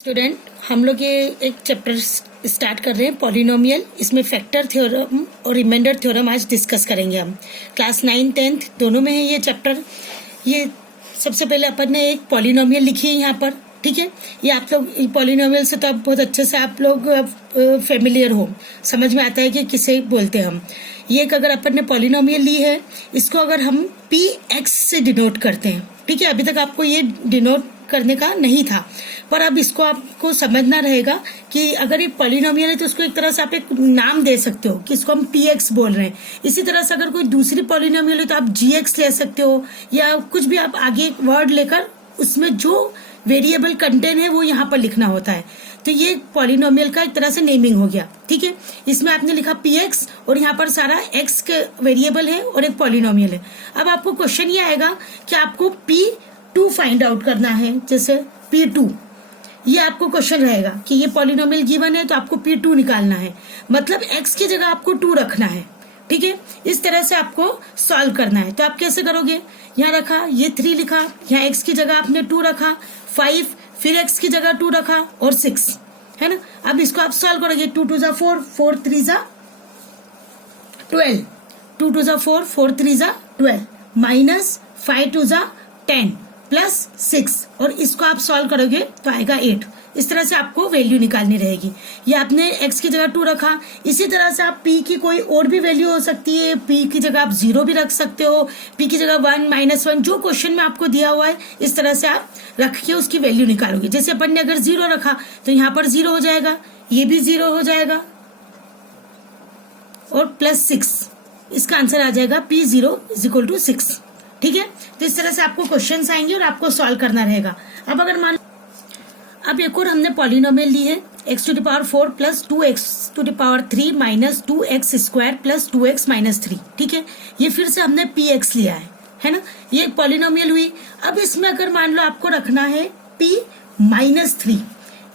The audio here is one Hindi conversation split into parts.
स्टूडेंट, हम लोग ये एक चैप्टर स्टार्ट कर रहे हैं पॉलिनोमियल। इसमें फैक्टर थ्योरम और रिमाइंडर थ्योरम आज डिस्कस करेंगे हम। क्लास 9, 10 दोनों में है ये चैप्टर। ये सबसे पहले अपन ने एक पॉलिनोमियल लिखी है यहाँ पर, ठीक है। ये आप लोग पॉलिनोमियल से तो आप बहुत अच्छे से आप लोग फेमिलियर हो, समझ में आता है कि किसे बोलते हैं हम। ये एक अगर अपन ने पॉलिनोमियल ली है, इसको अगर हम पी एक्स से डिनोट करते हैं, ठीक है। अभी तक आपको ये डिनोट करने का नहीं था, पर अब इसको आपको समझना रहेगा कि अगर ये पॉलिनोमियल है तो उसको एक तरह से आप एक नाम दे सकते हो कि इसको हम पी एक्स बोल रहे हैं। इसी तरह से अगर कोई दूसरी पॉलिनोमियल है तो आप जी एक्स ले सकते हो, या कुछ भी आप आगे एक वर्ड लेकर उसमें जो वेरिएबल कंटेंट है वो यहाँ पर लिखना होता है। तो ये पॉलिनोमियल का एक तरह से नेमिंग हो गया, ठीक है। इसमें आपने लिखा पी एक्स और यहाँ पर सारा एक्स के वेरिएबल है और एक पॉलिनोमियल है। अब आपको क्वेश्चन ये आएगा कि आपको P2 फाइंड आउट करना है। जैसे P2, ये आपको क्वेश्चन रहेगा कि ये पॉलिनोमियल गिवन है तो आपको P2 निकालना है, मतलब x की जगह आपको 2 रखना है, ठीक है। इस तरह से आपको सॉल्व करना है। तो आप कैसे करोगे, यहाँ रखा, ये 3 लिखा, यहाँ x की जगह आपने 2 रखा, 5, फिर x की जगह 2 रखा और 6, है ना। अब इसको आप सॉल्व करोगे। 2 2 जा 4, 4 3 जा 12, 2 2 जा 4, 4 3 जा 12, माइनस 5 2 जा 10 प्लस 6, और इसको आप सॉल्व करोगे तो आएगा 8। इस तरह से आपको वैल्यू निकालनी रहेगी। ये आपने x की जगह 2 रखा। इसी तरह से आप p की कोई और भी वैल्यू हो सकती है। p की जगह आप 0 भी रख सकते हो, p की जगह 1 -1, जो क्वेश्चन में आपको दिया हुआ है इस तरह से आप रख के उसकी वैल्यू निकालोगे। जैसे अपन ने अगर 0 रखा तो यहाँ पर 0 हो जाएगा, ये भी 0 हो जाएगा और प्लस 6, इसका आंसर आ जाएगा P0 = 6, ठीक है। तो इस तरह से आपको क्वेश्चंस आएंगे और आपको सॉल्व करना रहेगा। अब अगर मान, अब एक और हमने पॉलिनोमियल ली है x⁴ plus 2x⁴ minus 2x² plus 2x - 3, ठीक है। ये फिर से हमने px लिया है ना। ये पॉलिनोमियल हुई। अब इसमें अगर मान लो आपको रखना है p-3,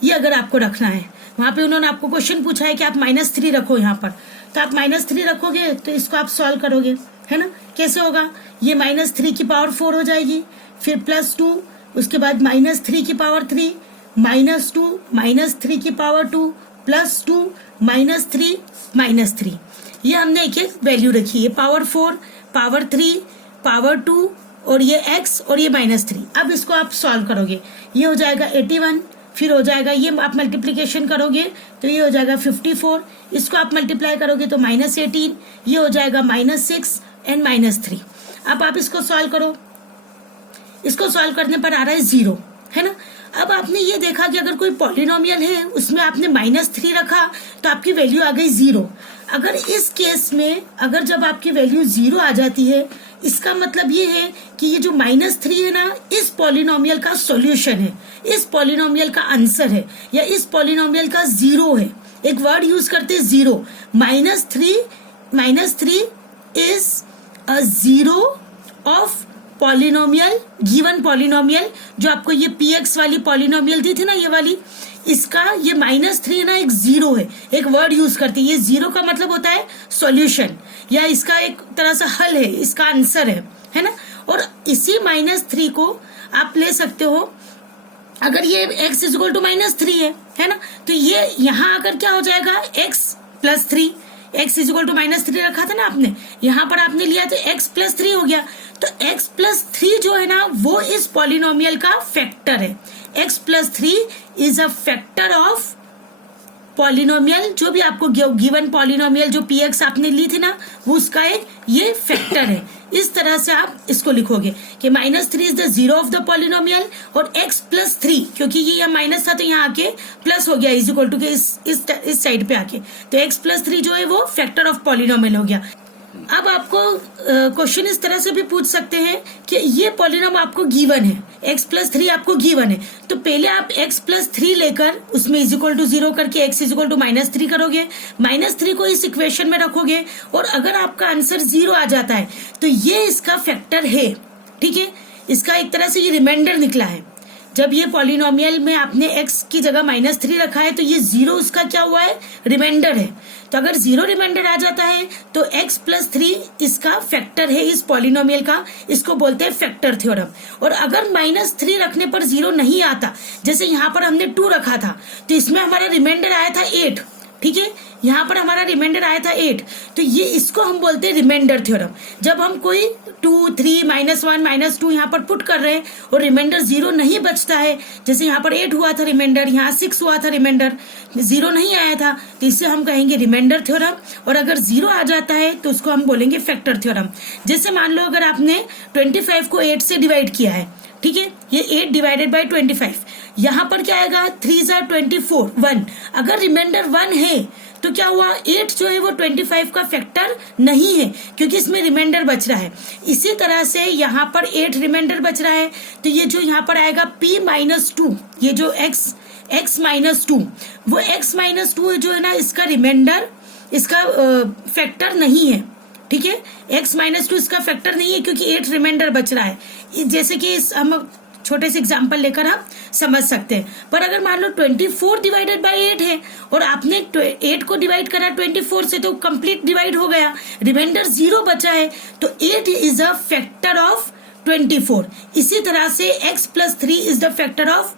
ये अगर आपको रखना है, वहां पे उन्होंने आपको क्वेश्चन पूछा है कि आप -3 रखो यहाँ पर, तो आप -3 रखोगे तो इसको आप सॉल्व करोगे, है ना। कैसे होगा, ये -3 की पावर 4 हो जाएगी, फिर +2, उसके बाद -3 की पावर 3, -2, -3 की पावर 2, +2, -3, -3। ये हमने एक एक वैल्यू रखी है, पावर 4, पावर 3, पावर 2 और ये x और ये -3। अब इसको आप सॉल्व करोगे, ये हो जाएगा 81, फिर हो जाएगा, ये आप मल्टीप्लीकेशन करोगे तो ये हो जाएगा 54, इसको आप मल्टीप्लाई करोगे तो -18, ये हो जाएगा -6 एंड -3। अब आप इसको सॉल्व करो, इसको सॉल्व करने पर आ रहा है 0, है ना। अब आपने ये देखा कि अगर कोई पॉलिनोमियल है उसमें आपने -3 रखा तो आपकी वैल्यू आ गई 0। अगर इस केस में अगर जब आपकी वैल्यू 0 आ जाती है, इसका मतलब ये है कि ये जो -3 है ना, इस पॉलिनोमियल का सॉल्यूशन है, इस पॉलिनोमियल का आंसर है, या इस पॉलिनोमियल का 0 है। एक वर्ड यूज करते हैं 0, -3 is a 0 of polynomial, given polynomial. जो आपको ये px वाली पॉलिनोमियल दी थी ना, ये वाली, इसका ये -3 ना एक 0 है। एक वर्ड यूज करते हैं, ये 0 का मतलब होता है सॉल्यूशन, या इसका एक तरह से हल है, इसका आंसर है ना। और इसी -3 को आप ले सकते हो अगर ये x = -3 है ना, तो ये यहाँ आकर क्या हो जाएगा, x + 3, x = -3 रखा था ना आपने, यहाँ पर आपने लिया तो x + 3 हो गया। तो x + 3 जो है ना वो इस पॉलिनोमियल का फैक्टर है। x + 3 is a factor of polynomial, जो भी आपको गिवन पॉलिनोमियल जो px आपने ली थी ना, वो उसका एक ये फैक्टर है। इस तरह से आप इसको लिखोगे कि -3 is the 0 of the polynomial, और x + 3, क्योंकि ये यहाँ माइनस था तो यहाँ आके प्लस हो गया, = के इस साइड पे आके, तो x + 3 जो है वो फैक्टर ऑफ पॉलिनोमियल हो गया। अब आपको क्वेश्चन इस तरह से भी पूछ सकते हैं कि ये पॉलिनोम आपको गिवन है, x + 3 आपको गिवन है, तो पहले आप x + 3 लेकर उसमें = 0 करके x = -3 करोगे, -3 को इस इक्वेशन में रखोगे, और अगर आपका आंसर 0 आ जाता है तो ये इसका फैक्टर है, ठीक है। इसका एक तरह से ये रिमाइंडर निकला है। जब ये पॉलिनोमियल में आपने x की जगह -3 रखा है तो ये 0 उसका क्या हुआ है, रिमाइंडर है। तो अगर 0 रिमाइंडर आ जाता है तो x + 3 इसका फैक्टर है इस पॉलिनोमियल का, इसको बोलते हैं फैक्टर थ्योरम। और अगर -3 रखने पर 0 नहीं आता, जैसे यहाँ पर हमने 2 रखा था तो इसमें हमारा रिमाइंडर आया था 8, ठीक है, यहाँ पर हमारा रिमाइंडर आया था 8, तो ये इसको हम बोलते हैं रिमाइंडर थ्योरम। जब हम कोई 2, 3, -1, -2 यहाँ पर पुट कर रहे हैं और रिमाइंडर 0 नहीं बचता है, जैसे यहाँ पर 8 हुआ था रिमाइंडर, यहाँ 6 हुआ था रिमाइंडर, 0 नहीं आया था, तो इससे हम कहेंगे रिमाइंडर थ्योरम। और अगर 0 आ जाता है तो उसको हम बोलेंगे फैक्टर थ्योरम। जैसे मान लो अगर आपने 25 को 8 से डिवाइड किया है, ठीक है, ये 8 डिवाइडेड बाई 25, यहाँ पर क्या आएगा, 3 × 24, 1। अगर रिमाइंडर 1 है तो क्या हुआ, 8 जो है वो 25 का फैक्टर नहीं है क्योंकि इसमें रिमाइंडर बच रहा है। इसी तरह से यहाँ पर 8 रिमाइंडर बच रहा है, तो ये जो यहाँ पर आएगा p-2, ये जो x -2, वो x -2 जो है ना, इसका रिमाइंडर, इसका फैक्टर नहीं है, ठीक है, x -2 इसका फैक्टर नहीं है क्योंकि 8 रिमाइंडर बच रहा है। जैसे कि हम छोटे से एग्जाम्पल लेकर हम समझ सकते हैं। पर अगर मान लो 24 डिवाइडेड बाई 8 है और आपने 8 को डिवाइड करा 24 से, तो कंप्लीट डिवाइड हो गया, रिमाइंडर 0 बचा है, तो 8 इज अ फैक्टर ऑफ 24। इसी तरह से x + 3 is the factor of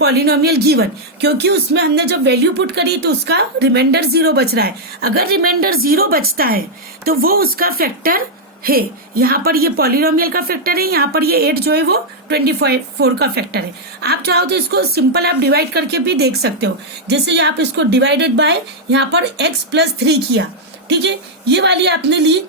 polynomial given, क्योंकि उसमें हमने जब वैल्यू पुट करी तो उसका रिमाइंडर 0 बच रहा है। अगर रिमाइंडर 0 बचता है तो वो उसका फैक्टर है। यहाँ पर ये पॉलिनोमियल का फैक्टर है, यहाँ पर ये 8 जो है वो 24 का फैक्टर है। आप चाहो तो इसको सिंपल आप डिवाइड करके भी देख सकते हो। जैसे आप इसको डिवाइडेड बाय यहाँ पर x + 3 किया, ठीक है, ये वाली आपने ली,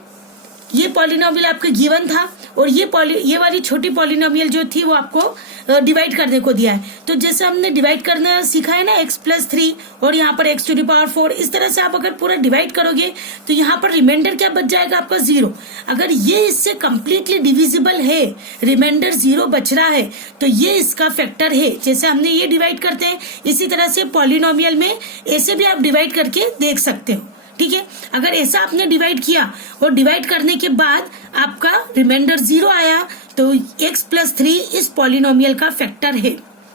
ये पॉलिनोमियल आपका गिवन था और ये वाली छोटी पॉलिनोमियल जो थी वो आपको डिवाइड करने को दिया है। तो जैसे हमने डिवाइड करना सीखा है ना, x + 3 और यहाँ पर x⁴, इस तरह से आप अगर पूरा डिवाइड करोगे तो यहाँ पर रिमाइंडर क्या बच जाएगा आपका, 0। अगर ये इससे कंप्लीटली डिविजिबल है, रिमाइंडर 0 बच रहा है, तो ये इसका फैक्टर है। जैसे हमने ये डिवाइड करते हैं, इसी तरह से पॉलिनोमियल में ऐसे भी आप डिवाइड करके देख सकते हो, ठीक है। अगर ऐसा आपने डिवाइड किया और डिवाइड करने के बाद आपका रिमाइंडर 0 आया तो x + 3 इस पॉलिनोमियल का फैक्टर है।